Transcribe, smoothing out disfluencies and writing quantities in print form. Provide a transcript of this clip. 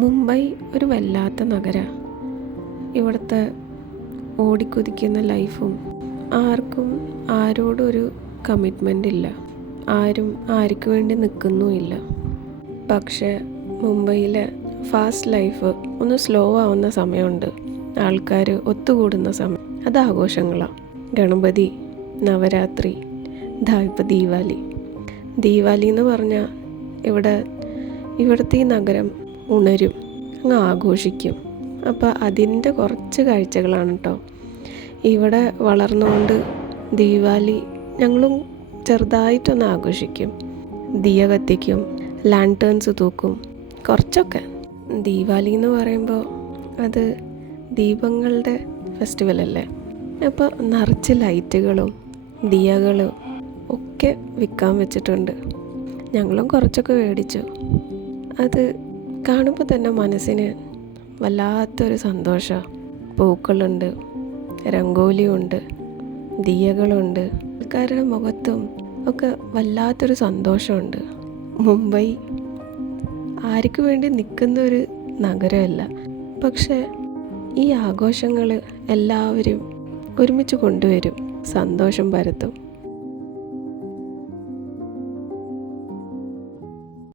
മുംബൈ ഒരു വല്ലാത്ത നഗരമാണ്. ഇവിടുത്തെ ഓടിക്കുതിക്കുന്ന ലൈഫും ആർക്കും ആരോടൊരു കമ്മിറ്റ്മെൻ്റ് ഇല്ല. ആരും ആർക്ക് വേണ്ടി നിൽക്കുന്നുമില്ല. പക്ഷേ മുംബൈയിലെ ഫാസ്റ്റ് ലൈഫ് ഒന്ന് സ്ലോ ആവുന്ന സമയമുണ്ട്. ആൾക്കാർ ഒത്തുകൂടുന്ന സമയം, അത് ആഘോഷങ്ങളാണ്. ഗണപതി, നവരാത്രി, ഇപ്പോൾ ദീപാവലി എന്ന് പറഞ്ഞാൽ ഇവിടുത്തെ ഈ നഗരം ഉണരും, അങ്ങ് ആഘോഷിക്കും. അപ്പോൾ അതിൻ്റെ കുറച്ച് കാഴ്ചകളാണ് കേട്ടോ. ഇവിടെ വളർന്നുകൊണ്ട് ദീപാവലി ഞങ്ങളും ചെറുതായിട്ടൊന്ന് ആഘോഷിക്കും. ദിയ കത്തിക്കും, ലാൻറ്റേൺസ് തൂക്കും, കുറച്ചൊക്കെ. ദീപാവലി എന്ന് പറയുമ്പോൾ അത് ദീപങ്ങളുടെ ഫെസ്റ്റിവലല്ലേ. അപ്പോൾ നിറച്ച് ലൈറ്റുകളും ദിയകളും ഒക്കെ വിൽക്കാൻ വെച്ചിട്ടുണ്ട്. ഞങ്ങളും കുറച്ചൊക്കെ മേടിച്ചു. അത് കാണുമ്പോൾ തന്നെ മനസ്സിന് വല്ലാത്തൊരു സന്തോഷമാണ്. പൂക്കളുണ്ട്, രംഗോലിയുണ്ട്, ദിയകളുണ്ട്. ആൾക്കാരുടെ മുഖത്തും ഒക്കെ വല്ലാത്തൊരു സന്തോഷമുണ്ട്. മുംബൈ ആർക്ക് വേണ്ടി നിൽക്കുന്ന ഒരു നഗരമല്ല. പക്ഷേ ഈ ആഘോഷങ്ങൾ എല്ലാവരും ഒരുമിച്ച് കൊണ്ടുവരും, സന്തോഷം പരത്തും.